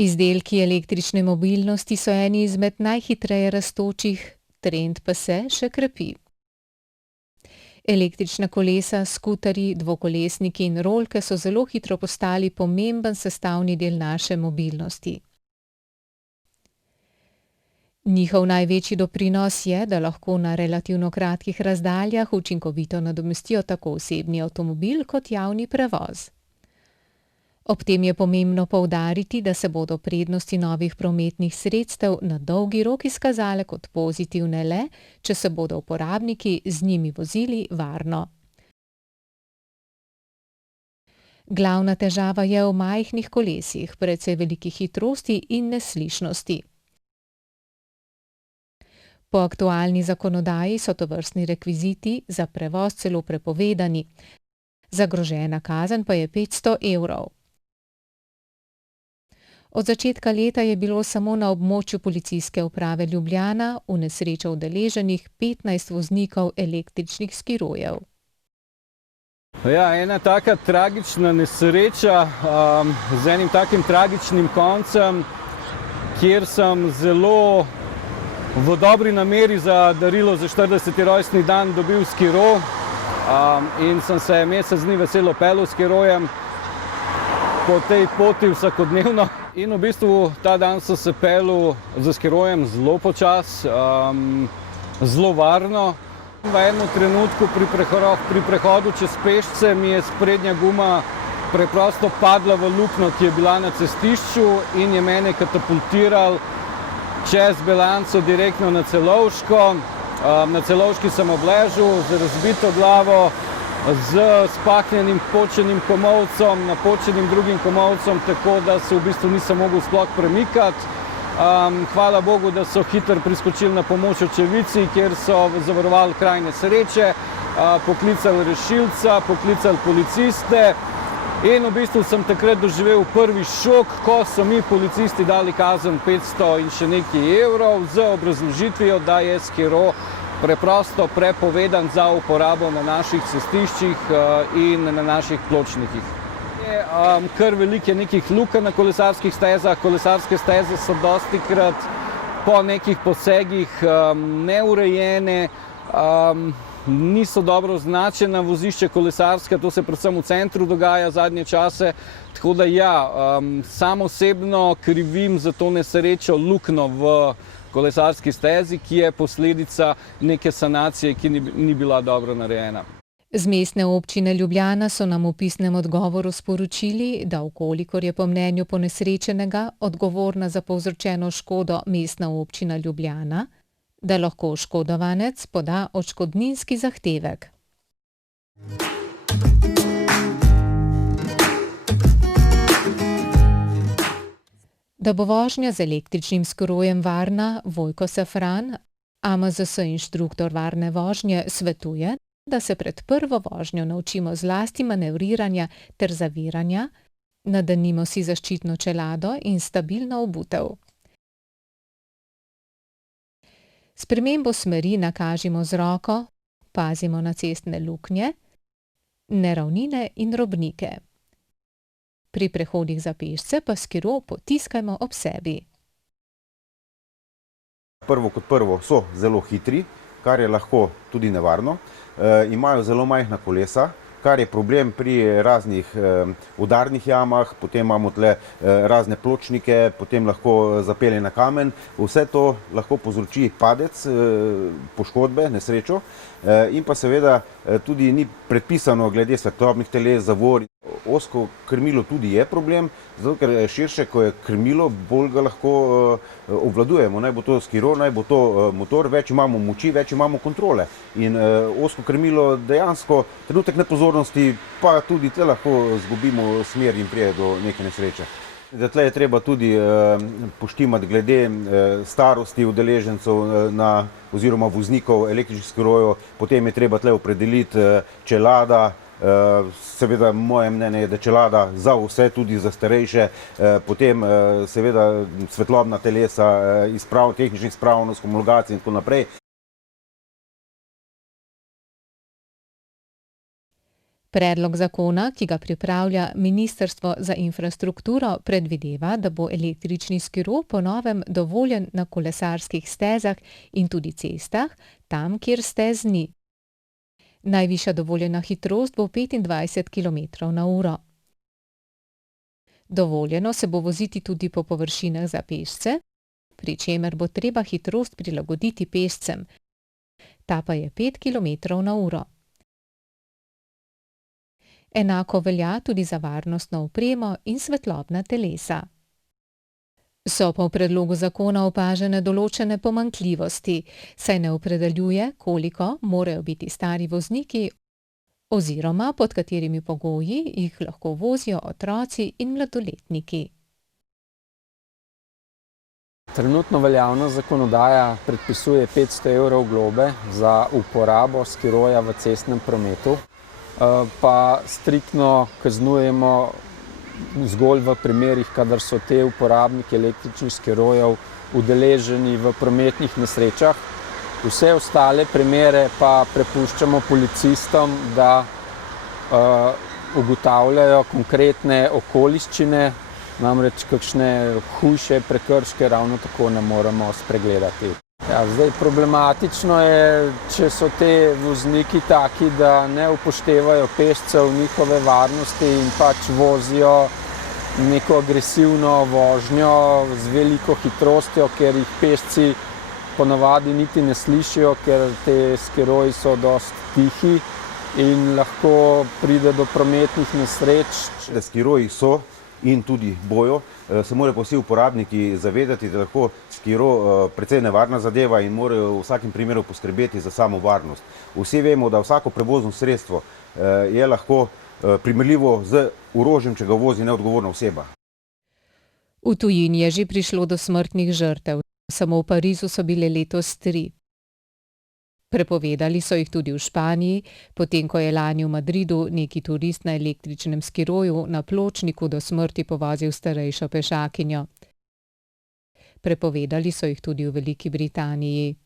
Izdelki električne mobilnosti so eni izmed najhitreje rastočih, trend pa se še krepi. Električna kolesa, skuterji, dvokolesniki in rolke so zelo hitro postali pomemben sestavni del naše mobilnosti. Njihov največji doprinos je, da lahko na relativno kratkih razdaljah učinkovito nadomestijo tako osebni avtomobil kot javni prevoz. Ob tem je pomembno poudariti, da se bodo prednosti novih prometnih sredstev na dolgi rok izkazale kot pozitivne le, če se bodo uporabniki z njimi vozili varno. Glavna težava je v majhnih kolesih, precej velikih hitrosti in neslišnosti. Po aktualni zakonodaji so tovrstni rekviziti za prevoz celo prepovedani. Zagrožena kazen pa je 500 evrov. Od začetka leta je bilo samo na območju Policijske uprave Ljubljana v nesrečo udeleženih 15 voznikov električnih skirojev. Ja, ena taka tragična nesreča z enim takim tragičnim koncem, kjer sem zelo v dobri nameri za darilo za 40. rojstni dan dobil skiro in sem se mesec dni veselo peljal s skirojem po tej poti vsakodnevno. In v bistvu ta dan sem se peljal z skirojem zelo počas, zelo varno. V enem trenutku pri prehodu čez pešce mi je sprednja guma preprosto padla v luknjo, ki je bila na cestišču in je mene katapultiral čez Belanco direktno na Celovško. Na Celovški sem obležal z razbito glavo, z spahnjenim počenim komolcem, napočenim drugim komolcem, tako da se v bistvu nisem mogel sploh premikati. Hvala Bogu, da so hitro priskočili na pomoč očevici, kjer so zavarovali kraj nesreče, poklicali rešilca, poklicali policiste. In v bistvu sem takrat doživel prvi šok, ko so mi policisti dali kazen 500 in še nekaj evrov z obrazložitvijo, da je skiro preprosto prepovedan za uporabo na naših cestiščih in na naših pločnikih. Kar veliko je nekih lukenj na kolesarskih stezah. Kolesarske steze so dostikrat po nekih posegih neurejene, niso dobro označena vozišča kolesarska, to se predvsem v centru dogaja zadnje čase. Tako da ja, sam osebno krivim za to nesrečo luknjo v kolesarski stezi, ki je posledica neke sanacije, ki ni bila dobro narejena. Z Mestne občine Ljubljana so nam v pisnem odgovoru sporočili, da vkolikor je po mnenju ponesrečenega odgovorna za povzročeno škodo Mestna občina Ljubljana, da lahko oškodovanec poda odškodninski zahtevek. Da bo vožnja z električnim skirojem varna, Vojko Safran, AMZS inštruktor varne vožnje, svetuje, da se pred prvo vožnjo naučimo zlasti manevriranja ter zaviranja, nadenimo si zaščitno čelado in stabilno obutev. Spremembo smeri nakažimo z roko, pazimo na cestne luknje, neravnine in robnike. Pri prehodih za pešce pa skiro potiskajmo ob sebi. Prvo kot prvo so zelo hitri, kar je lahko tudi nevarno. Imajo zelo majhna kolesa, kar je problem pri raznih udarnih jamah, potem imamo tle razne pločnike, potem lahko zapelje na kamen. Vse to lahko povzroči padec, poškodbe, nesrečo in pa seveda tudi ni predpisano glede svetlobnih teles, zavor. Ozko krmilo tudi je problem, zato ker širše, ko je krmilo, bolj ga lahko obvladujemo. Naj bo to skiro, naj bo to motor, več imamo moči, več imamo kontrole. In ozko krmilo dejansko trenutek nepozornosti, pa tudi tle lahko zgubimo smer in prije do neke nesreče. Tle je treba tudi poštimati glede starosti udeležencev oziroma voznikov električnih skirojev, potem je treba tle opredeliti čelada. Seveda moje mnenje je, da čelada za vse, tudi za starejše, potem seveda svetlobna telesa, tehnična izpravnost, homologacija in tako naprej. Predlog zakona, ki ga pripravlja Ministrstvo za infrastrukturo, predvideva, da bo električni skiro po novem dovoljen na kolesarskih stezah in tudi cestah, tam, kjer stez ni. Najvišja dovoljena hitrost bo 25 km/h. Dovoljeno se bo voziti tudi po površinah za pešce, pri čemer bo treba hitrost prilagoditi pešcem. Ta pa je 5 km/h. Enako velja tudi za varnostno opremo in svetlobna telesa. So pa v predlogu zakona opažene določene pomanjkljivosti, saj ne opredeljuje, koliko morajo biti stari vozniki oziroma pod katerimi pogoji jih lahko vozijo otroci in mladoletniki. Trenutno veljavna zakonodaja predpisuje 500 € globe za uporabo skiroja v cestnem prometu, pa striktno kaznujemo zgolj v primerih, kadar so te uporabniki električnih skirojev udeleženi v prometnih nesrečah. Vse ostale primere pa prepuščamo policistom, da ugotavljajo konkretne okoliščine, namreč kakšne hujše prekrške ravno tako ne moremo spregledati. Zdaj problematično je, če so te vozniki taki, da ne upoštevajo pešcev, njihove varnosti in pač vozijo neko agresivno vožnjo z veliko hitrostjo, ker jih pešci ponavadi niti ne slišijo, ker te skiroji so dosti tihi in lahko pride do prometnih nesreč. Skiroji so in tudi bojo, se morajo pa vsi uporabniki zavedati, da lahko skiro precej nevarna zadeva in morajo v vsakem primeru poskrbeti za samo varnost. Vsi vemo, da vsako prevozno sredstvo je lahko primerljivo z orožjem, če ga vozi neodgovorna oseba. V tujini je že prišlo do smrtnih žrtev, samo v Parizu so bile letos 3. Prepovedali so jih tudi v Španiji, potem ko je lani v Madridu neki turist na električnem skiroju na pločniku do smrti povozil starejšo pešakinjo. Prepovedali so jih tudi v Veliki Britaniji.